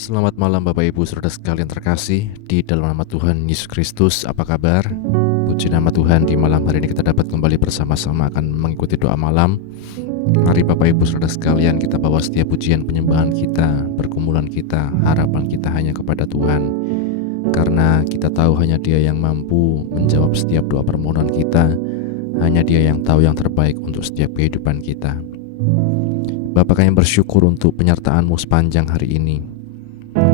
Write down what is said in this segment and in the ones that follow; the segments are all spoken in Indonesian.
Selamat malam Bapak Ibu Saudara sekalian terkasih di dalam nama Tuhan Yesus Kristus. Apa kabar? Puji nama Tuhan, di malam hari ini kita dapat kembali bersama-sama akan mengikuti doa malam. Mari Bapak Ibu Saudara sekalian, kita bawa setiap pujian penyembahan kita, pergumulan kita, harapan kita hanya kepada Tuhan. Karena kita tahu hanya Dia yang mampu menjawab setiap doa permohonan kita. Hanya Dia yang tahu yang terbaik untuk setiap kehidupan kita. Bapa, kami bersyukur untuk penyertaan-Mu sepanjang hari ini.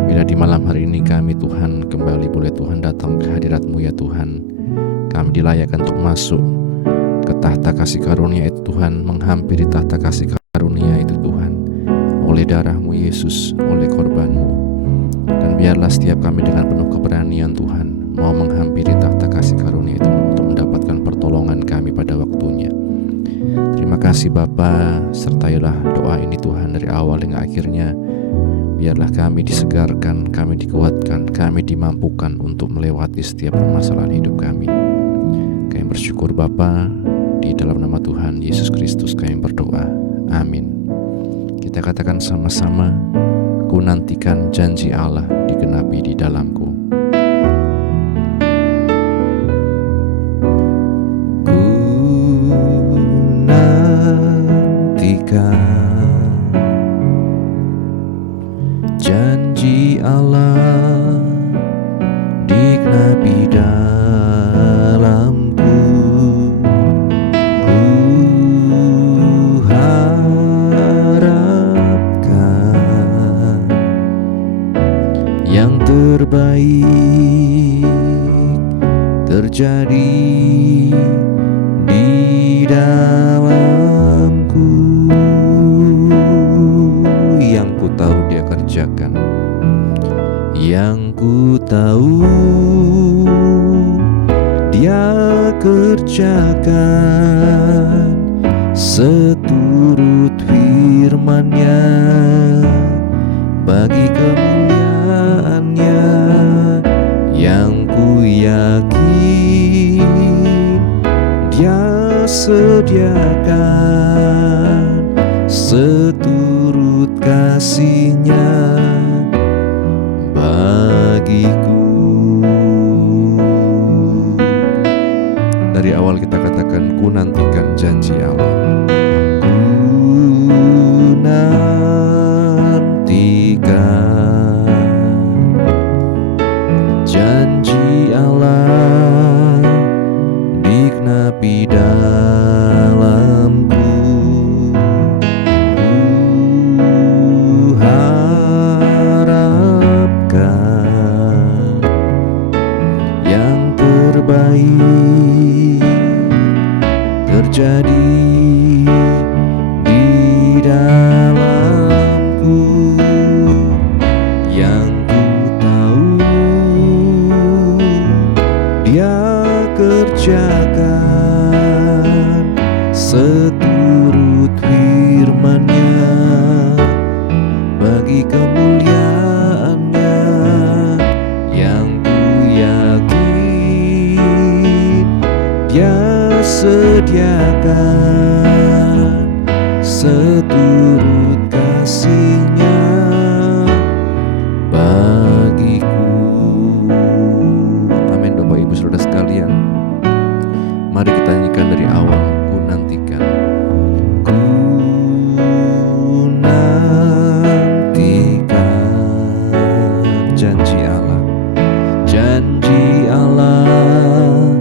Bila di malam hari ini kami Tuhan kembali boleh Tuhan datang ke hadirat-Mu ya Tuhan, kami dilayakkan untuk masuk ke tahta kasih karunia itu Tuhan, menghampiri tahta kasih karunia itu Tuhan, oleh darah-Mu Yesus, oleh korban-Mu. Dan biarlah setiap kami dengan penuh keberanian Tuhan mau menghampiri tahta kasih karunia itu untuk mendapatkan pertolongan kami pada waktunya. Terima kasih Bapa, sertailah doa ini Tuhan dari awal hingga akhirnya. Biarlah kami disegarkan, kami dikuatkan, kami dimampukan untuk melewati setiap permasalahan hidup kami. Kami bersyukur Bapa, di dalam nama Tuhan Yesus Kristus kami berdoa. Amin. Kita katakan sama-sama, ku nantikan janji Allah digenapi di dalamku. Ku nantikan janji Allah digenapi dalamku. Ku harapkan yang terbaik terjadi di dalamku. Yang ku tahu Dia kerjakan, yang ku tahu Dia kerjakan seturut firman-Nya bagi kemuliaan-Nya. Yang ku yakin Dia sediakan seturut kasih-Nya bagiku. Dari awal kita katakan, ku nantikan janji Allah. Ku nantikan janji Allah digenapi dalamku. Terbaik terjadi di dalamku. Yang ku tahu Dia kerjakan seturut firman-Nya bagi kemuliaan-Nya. Yang ku yakin Dia sediakan seturut kasih-Nya bagiku. Amin. Bapak Ibu Saudara sekalian, mari kita nyanyikan dari awal. Ku nantikan, ku nantikan janji Allah, janji Allah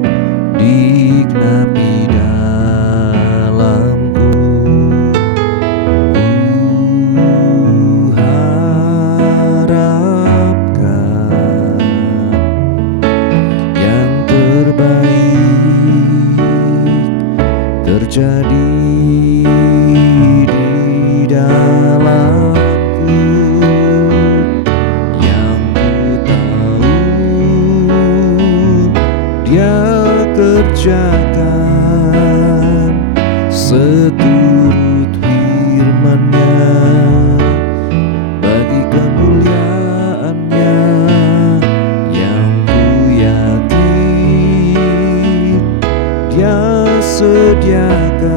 digenapi dalamku. Ku harapkan yang terbaik terjadi di dalamku. Yang ku tahu Dia kerjakan seturut firman-Nya bagi kemuliaan-Nya. Yang ku yakin Dia sediakan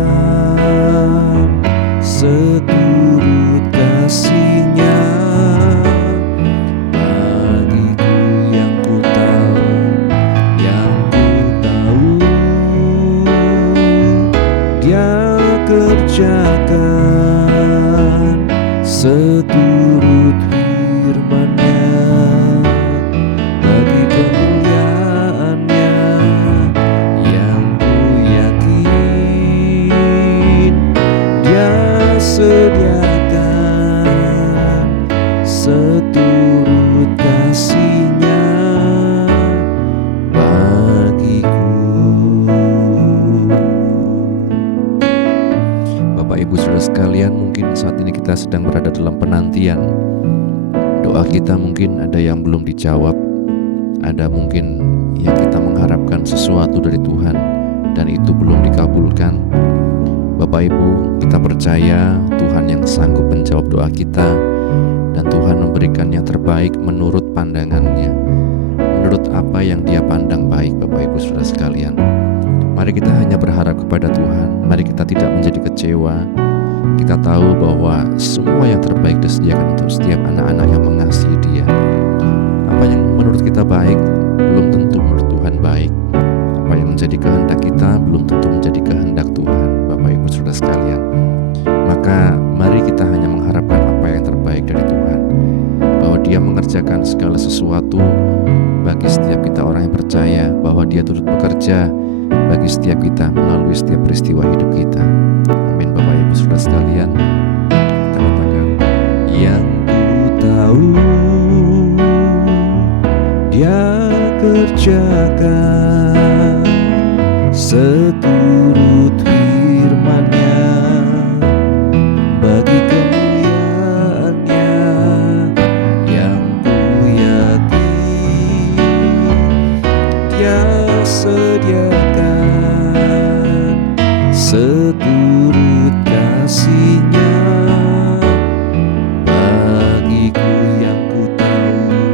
seturut kasih-Nya doa kita mungkin ada yang belum dijawab, ada mungkin yang kita mengharapkan sesuatu dari Tuhan dan itu belum dikabulkan. Bapak Ibu, kita percaya Tuhan yang sanggup menjawab doa kita, dan Tuhan memberikan yang terbaik menurut pandangannya, menurut apa yang Dia pandang baik. Bapak Ibu Saudara sekalian, mari kita hanya berharap kepada Tuhan. Mari kita tidak menjadi kecewa. Kita tahu bahwa semua yang terbaik disediakan untuk setiap anak-anak yang mengasihi Dia. Apa yang menurut kita baik belum tentu menurut Tuhan baik. Apa yang menjadi kehendak kita belum tentu menjadi kehendak Tuhan. Bapak Ibu Saudara sekalian, maka mari kita hanya mengharapkan apa yang terbaik dari Tuhan, bahwa Dia mengerjakan segala sesuatu bagi setiap kita orang yang percaya, bahwa Dia turut bekerja bagi setiap kita melalui setiap peristiwa hidup kita. Amin. Bapak Ibu Saudara sekalian, kita katakan, yang ku tahu Dia kerjakan seturut firman-Nya bagi kemuliaan-Nya, yang ku yakin Dia sediakan seturut kasih-Nya bagiku. Yang ku tahu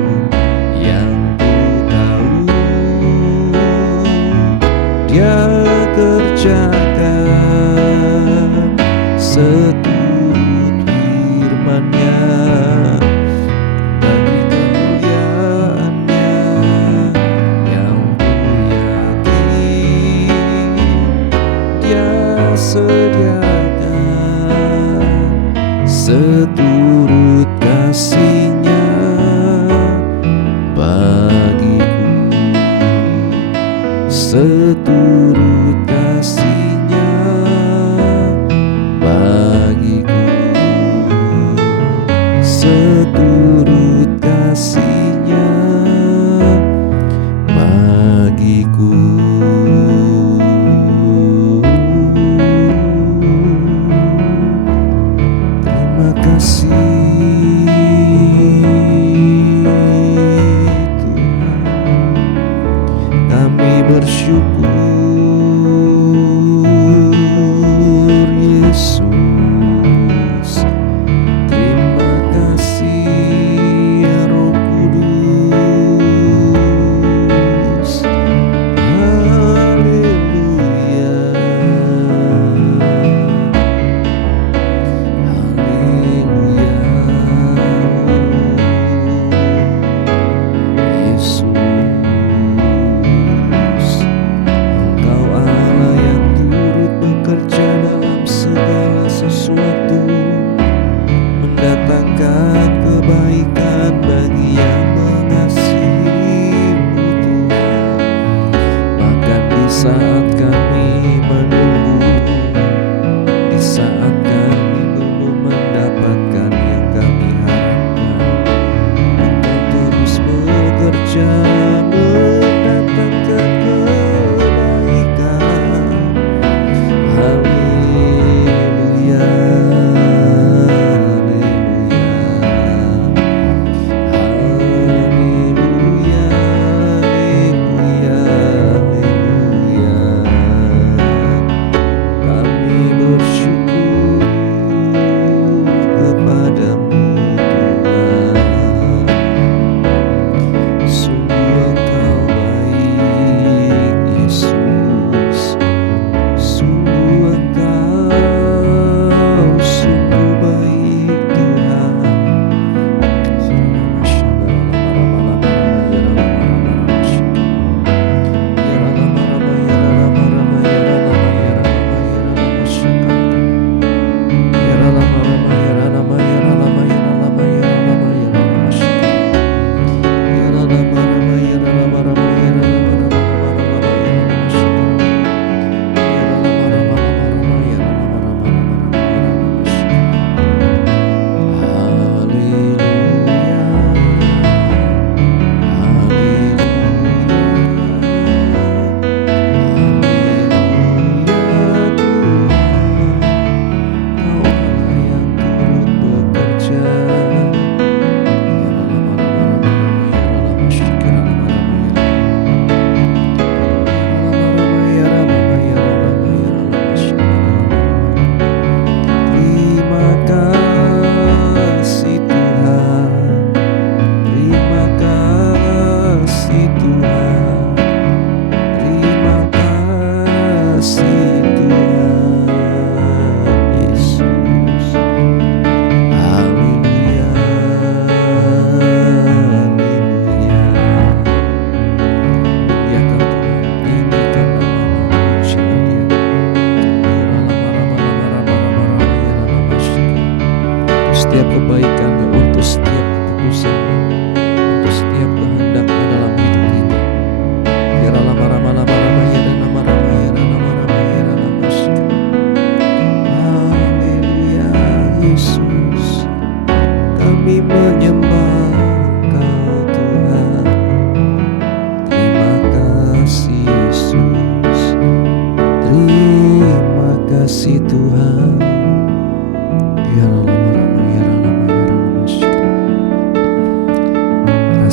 Dia kerjakan seturut firman-Nya bagi kemuliaan-Nya, yang ku yakin Dia sediakan seturut kasih-Nya bagiku, seturut kasih-Nya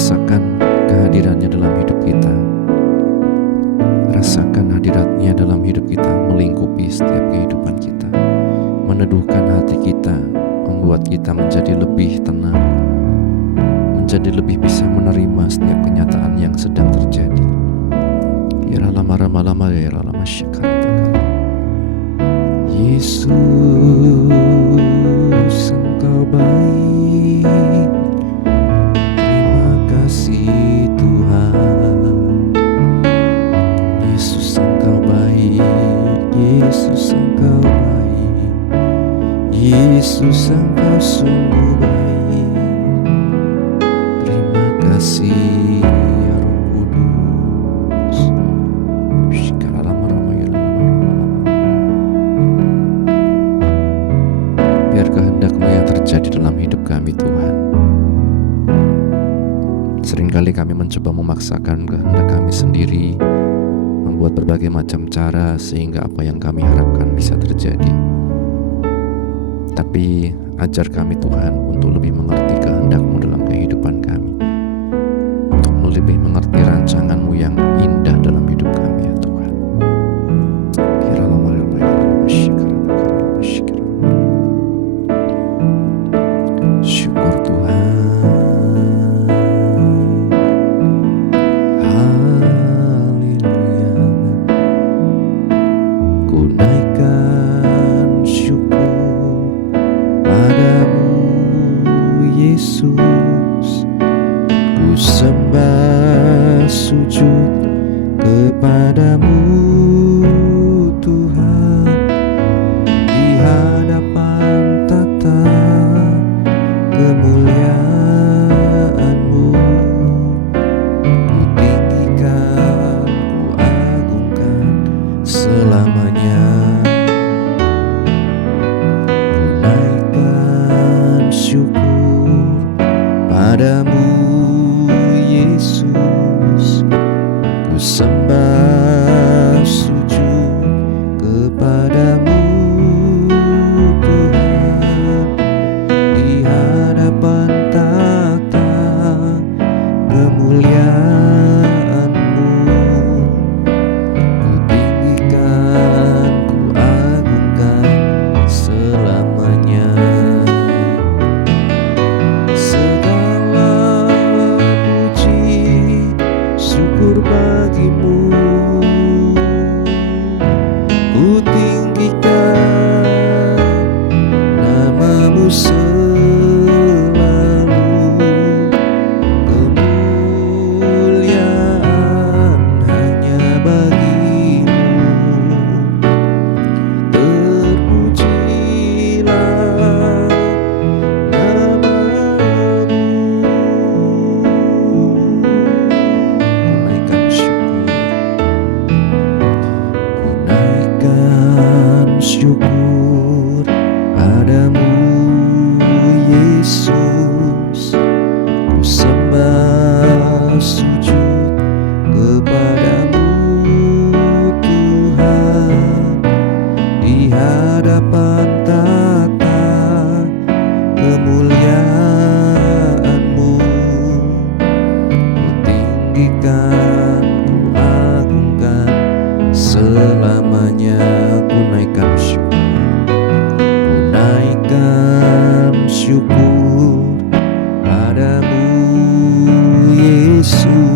rasakan kehadirannya dalam hidup kita. Rasakan hadiratnya dalam hidup kita, melingkupi setiap kehidupan kita, meneduhkan hati kita, membuat kita menjadi lebih tenang, menjadi lebih bisa menerima setiap kenyataan yang sedang terjadi. Yesus, Engkau baik. Terima kasih Tuhan. Yesus, Engkau baik. Yesus, Engkau baik. Yesus, Engkau sungguh baik. Terima kasih ya Roh Kudus. Biar kehendak-Mu yang terjadi dalam hidup kami, Tuhan. Seringkali kami mencoba memaksakan kehendak kami sendiri, membuat berbagai macam cara sehingga apa yang kami harapkan bisa terjadi. Tapi ajar kami Tuhan untuk lebih mengerti kehendak-Mu dalam kehidupan kami, untuk lebih mengerti rancangan-Mu yang indah dalam hidup kami ya Tuhan. Syukur Tuhan. Haleluya. Ku naikkan syukur padamu Yesus. Ku sembah sujud kepadamu Tuhan. Di hadapan tata kemuliaan-Mu, ku tinggikan, ku agungkan selamanya. Ku naikkan syukur padamu Yesus. Ku sembah sujud kepadamu Tuhan. Di hadapan tata kemuliaan-Mu, ku tinggikan, ku agungkan selamanya. Segala puji syukur bagi-Mu, ku tinggikan nama-Mu selalu. Kemuliaan hanya bagi-Mu. Terpujilah nama-Mu. Ku naikkan syukur padamu Yesus. Ku sembah sujud kepadamu Tuhan. Di hadapan tata kemuliaan-Mu, ku tinggikan, ku agungkan selamanya. Ku naikkan syukur padamu Yesus.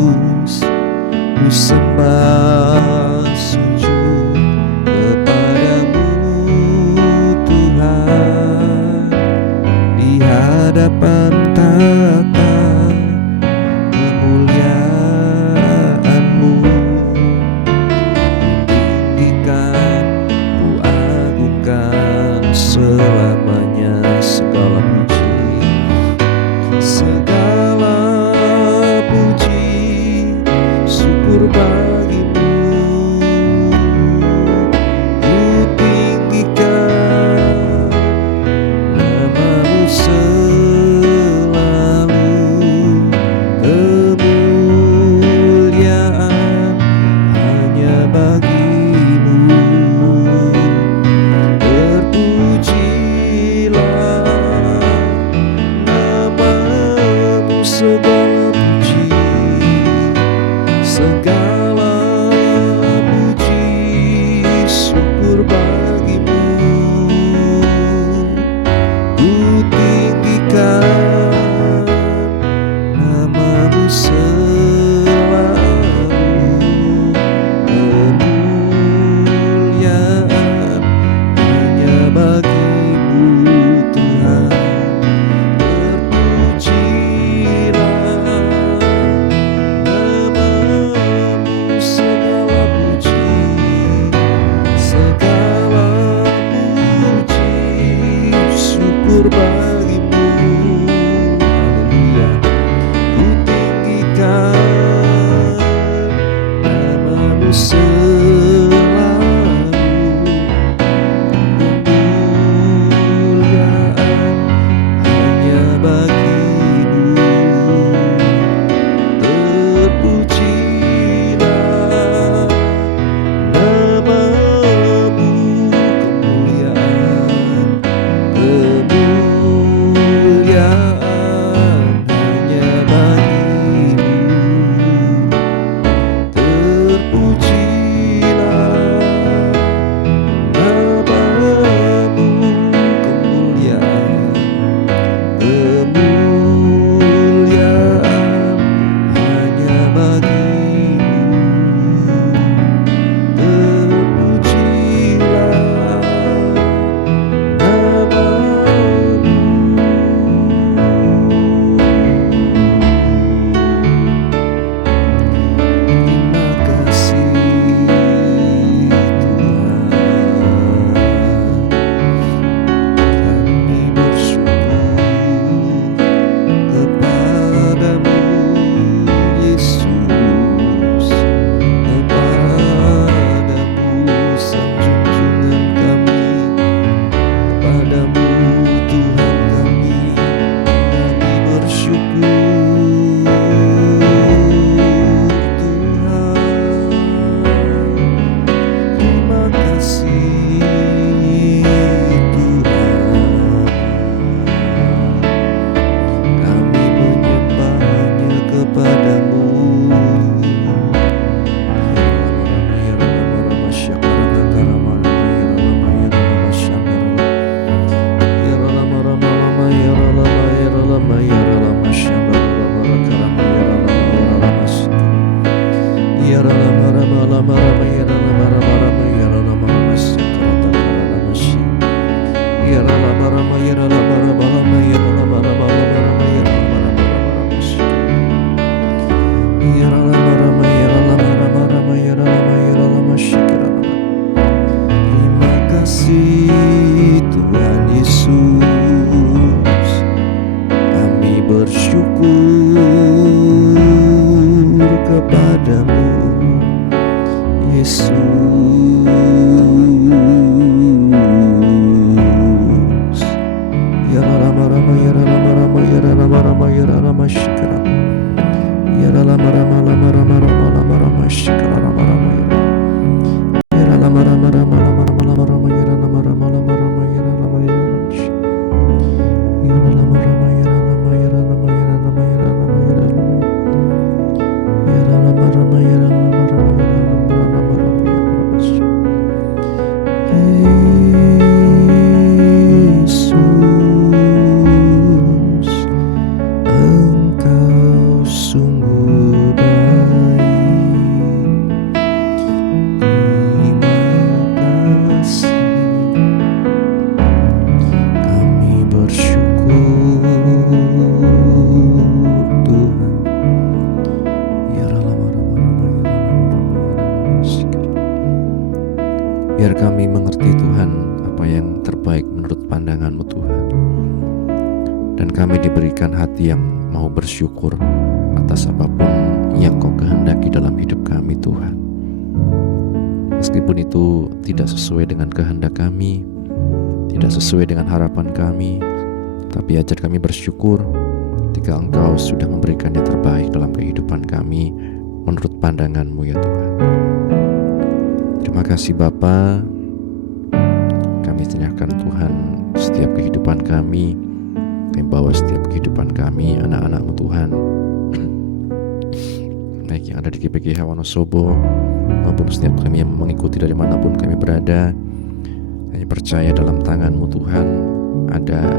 Biar kami mengerti Tuhan apa yang terbaik menurut pandangan-Mu Tuhan. Dan kami diberikan hati yang mau bersyukur atas apapun yang Kau kehendaki dalam hidup kami Tuhan. Meskipun itu tidak sesuai dengan kehendak kami, tidak sesuai dengan harapan kami, tapi ajar kami bersyukur ketika Engkau sudah memberikan yang terbaik dalam kehidupan kami menurut pandangan-Mu ya Tuhan. Terima kasih Bapa. Kami serahkan Tuhan setiap kehidupan kami. Kami bawa setiap kehidupan kami, anak-anak-Mu Tuhan, baik yang ada di GPGH Wonosobo maupun setiap kami yang mengikuti dari manapun kami berada. Kami percaya dalam tangan-Mu Tuhan ada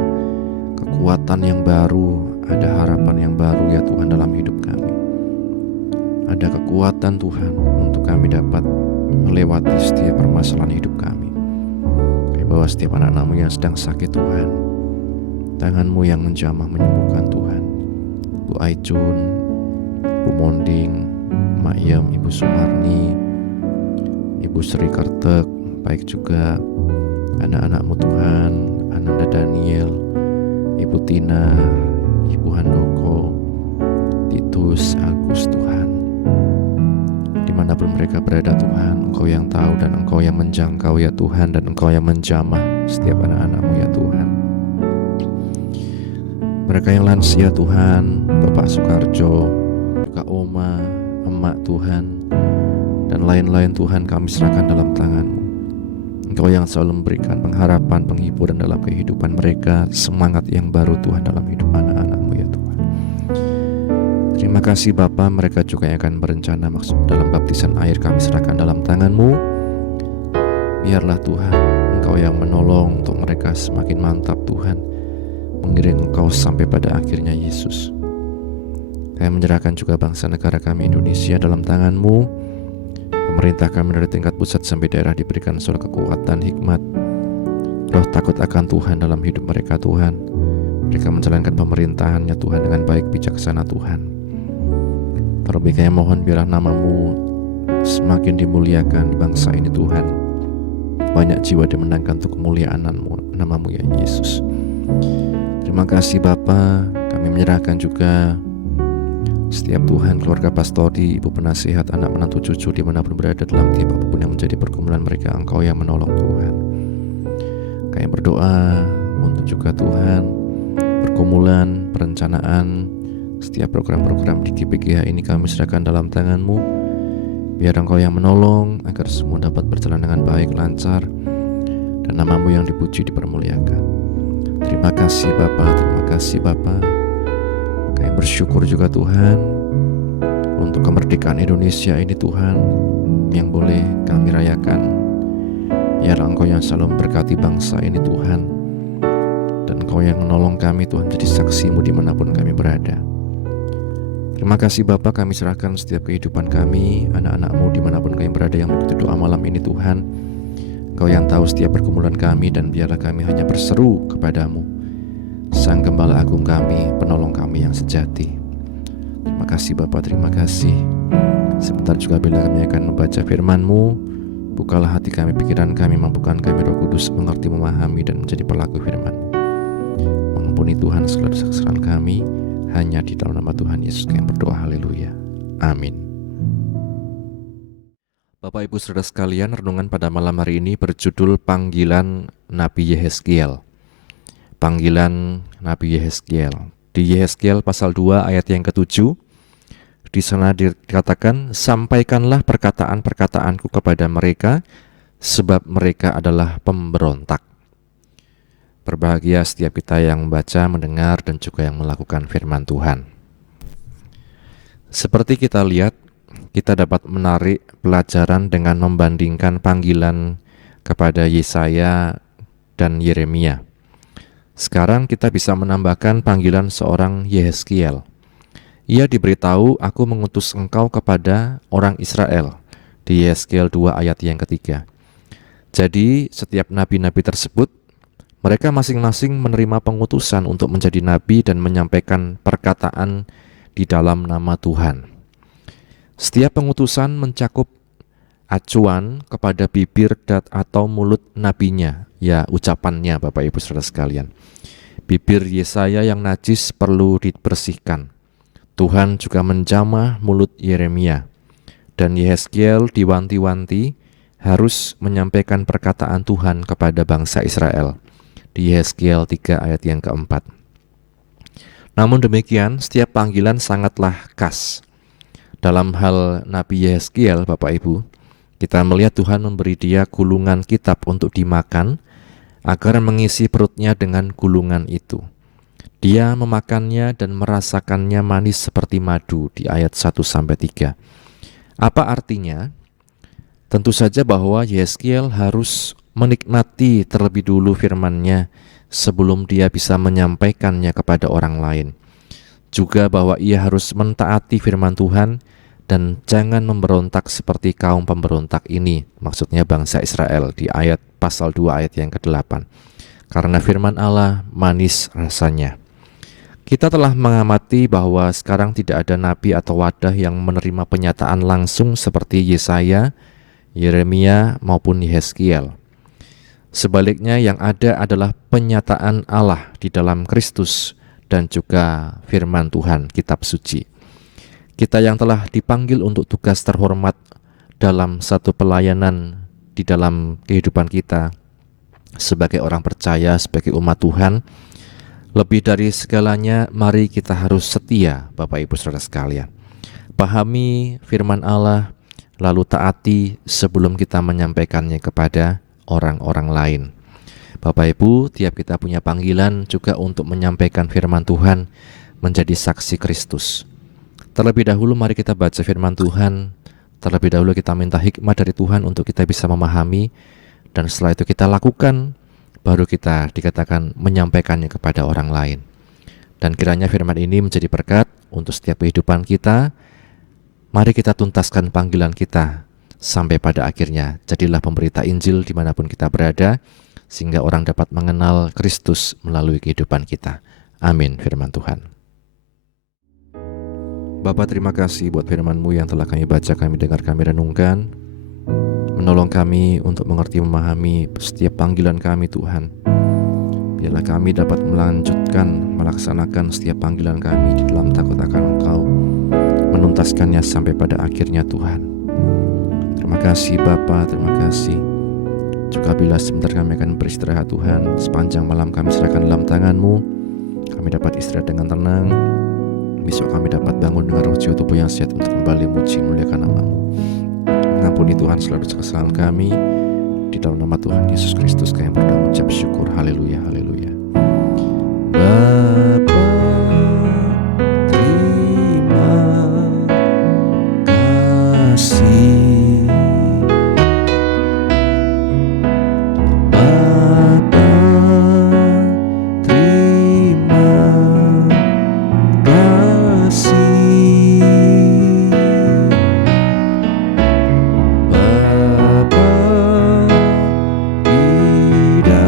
kekuatan yang baru, ada harapan yang baru ya Tuhan dalam hidup kami. ada kekuatan Tuhan untuk kami dapat melewati setiap permasalahan hidup kami. Kami bawa setiap anak-anak-Mu yang sedang sakit Tuhan, tangan-Mu yang menjamah menyembuhkan Tuhan. Bu Aicun, Bu Monding, Mak Yem, Ibu Sumarni, Ibu Sri Kertek, baik juga anak-anak-Mu Tuhan, Ananda Daniel, Ibu Tina, Ibu Handoko, Titus, Agus Tuhan. Dimanapun mereka berada Tuhan, Engkau yang tahu dan Engkau yang menjangkau ya Tuhan, dan Engkau yang menjamah setiap anak-anak-Mu ya Tuhan. Mereka yang lansia Tuhan, Bapak Soekarjo, juga Oma, Emak Tuhan, dan lain-lain Tuhan, kami serahkan dalam tangan-Mu. Engkau yang selalu memberikan pengharapan, penghiburan dalam kehidupan mereka, semangat yang baru Tuhan dalam hidup anak-anak-Mu ya Tuhan. Terima kasih Bapa, mereka juga yang akan berencana masuk dalam baptisan air, kami serahkan dalam tangan-Mu. Biarlah Tuhan, Engkau yang menolong untuk mereka semakin mantap Tuhan, mengiring Engkau sampai pada akhirnya Yesus. Kami menyerahkan juga bangsa negara kami Indonesia dalam tangan-Mu. Pemerintah kami dari tingkat pusat sampai daerah diberikan suatu kekuatan, hikmat, roh takut akan Tuhan dalam hidup mereka Tuhan. Mereka menjalankan pemerintahannya Tuhan dengan baik, bijaksana Tuhan. Terlebih kami mohon biarlah nama-Mu semakin dimuliakan di bangsa ini Tuhan. Banyak jiwa dimenangkan untuk kemuliaan nama-Mu ya Yesus. Terima kasih Bapa, kami menyerahkan juga setiap Tuhan keluarga pastori, ibu penasihat, anak menantu cucu dimanapun berada dalam tiap apapun yang menjadi pergumulan mereka, Engkau yang menolong Tuhan. Kami berdoa untuk juga Tuhan pergumulan, perencanaan setiap program-program di GPGH ini kami serahkan dalam tangan-Mu. Biar Engkau yang menolong agar semua dapat berjalan dengan baik, lancar, dan nama-Mu yang dipuji, dipermuliakan. Terima kasih Bapa, terima kasih Bapa. Kami bersyukur juga Tuhan untuk kemerdekaan Indonesia ini Tuhan yang boleh kami rayakan. Biar Engkau yang selalu memberkati bangsa ini Tuhan, dan Engkau yang menolong kami Tuhan jadi saksi-Mu dimanapun kami berada. Terima kasih Bapa, kami serahkan setiap kehidupan kami, anak-anak-Mu dimanapun kami berada yang mengikuti doa malam ini Tuhan. Engkau yang tahu setiap pergumulan kami, dan biarlah kami hanya berseru kepada-Mu, Sang Gembala Agung kami, penolong kami yang sejati. Terima kasih Bapa, terima kasih. Sebentar juga bila kami akan membaca firman-Mu, bukalah hati kami, pikiran kami, mampukan kami Roh Kudus mengerti, memahami, dan menjadi pelaku firman-Mu. Mengampuni Tuhan segala dosa kesalahan kami, hanya di dalam nama Tuhan Yesus kami berdoa, haleluya, amin. Bapak Ibu Saudara sekalian, renungan pada malam hari ini berjudul Panggilan Nabi Yehezkiel. Panggilan Nabi Yehezkiel. Di Yehezkiel pasal 2 ayat yang ke-7, di sana dikatakan, sampaikanlah perkataan-perkataanku kepada mereka, sebab mereka adalah pemberontak. Berbahagia setiap kita yang membaca, mendengar, dan juga yang melakukan firman Tuhan. Seperti kita lihat, kita dapat menarik pelajaran dengan membandingkan panggilan kepada Yesaya dan Yeremia. Sekarang kita bisa menambahkan panggilan seorang Yehezkiel. Ia diberitahu, aku mengutus engkau kepada orang Israel, di Yehezkiel 2 ayat yang ketiga. Jadi setiap nabi-nabi tersebut, mereka masing-masing menerima pengutusan untuk menjadi nabi dan menyampaikan perkataan di dalam nama Tuhan. Setiap pengutusan mencakup acuan kepada bibir atau mulut nabinya, ya ucapannya Bapak Ibu Saudara sekalian. Bibir Yesaya yang najis perlu dibersihkan. Tuhan juga menjamah mulut Yeremia, dan Yehezkiel diwanti-wanti harus menyampaikan perkataan Tuhan kepada bangsa Israel, di Yehezkiel 3 ayat yang keempat. Namun demikian, setiap panggilan sangatlah khas. Dalam hal Nabi Yehezkiel, Bapak Ibu, kita melihat Tuhan memberi dia gulungan kitab untuk dimakan, agar mengisi perutnya dengan gulungan itu. Dia memakannya dan merasakannya manis seperti madu, di ayat 1-3. Apa artinya? Tentu saja bahwa Yehezkiel harus menikmati terlebih dulu firman-Nya sebelum dia bisa menyampaikannya kepada orang lain. Juga bahwa ia harus mentaati firman Tuhan dan jangan memberontak seperti kaum pemberontak ini, maksudnya bangsa Israel, di ayat pasal 2 ayat yang ke-8. Karena firman Allah manis rasanya. Kita telah mengamati bahwa sekarang tidak ada nabi atau wadah yang menerima penyataan langsung seperti Yesaya, Yeremia maupun Yeskiel. Sebaliknya yang ada adalah penyataan Allah di dalam Kristus dan juga firman Tuhan, kitab suci. Kita yang telah dipanggil untuk tugas terhormat dalam satu pelayanan di dalam kehidupan kita sebagai orang percaya, sebagai umat Tuhan, lebih dari segalanya mari kita harus setia, Bapak Ibu Saudara sekalian. Pahami firman Allah, lalu taati sebelum kita menyampaikannya kepada orang-orang lain. Bapak Ibu, tiap kita punya panggilan juga untuk menyampaikan firman Tuhan, menjadi saksi Kristus. Terlebih dahulu mari kita baca firman Tuhan, terlebih dahulu kita minta hikmat dari Tuhan untuk kita bisa memahami, dan setelah itu kita lakukan, baru kita dikatakan menyampaikannya kepada orang lain. Dan kiranya firman ini menjadi berkat untuk setiap kehidupan kita. Mari kita tuntaskan panggilan kita sampai pada akhirnya jadilah pemberita Injil dimanapun kita berada, sehingga orang dapat mengenal Kristus melalui kehidupan kita. Amin. Firman Tuhan. Bapa, terima kasih buat firman-Mu yang telah kami baca, kami dengar, kami renungkan. Menolong kami untuk mengerti, memahami setiap panggilan kami, Tuhan. Biarlah kami dapat melanjutkan, melaksanakan setiap panggilan kami di dalam takut akan Engkau, menuntaskannya sampai pada akhirnya, Tuhan. Terima kasih Bapa, terima kasih. Juga bila sebentar kami akan beristirahat, Tuhan, sepanjang malam kami serahkan dalam tangan-Mu. Kami dapat istirahat dengan tenang. Besok kami dapat bangun dengan roh jiwa tubuh yang sehat untuk kembali muji muliakan nama-Mu. Mengampuni Tuhan selalu kesalahan kami. Di dalam nama Tuhan Yesus Kristus kami berdoa mengucap syukur. Haleluya, haleluya. Bapa, terima kasih. Bapa, terima kasih. Bapa di dalam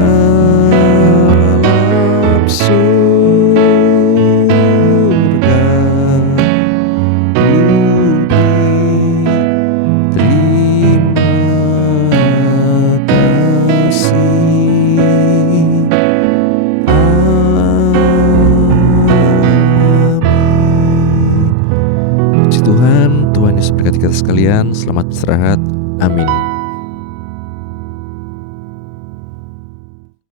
surga, budi terima kasih. Amin. Puji Tuhan, Tuhan Yesus berkati kita sekalian. Selamat beristirahat. Amin.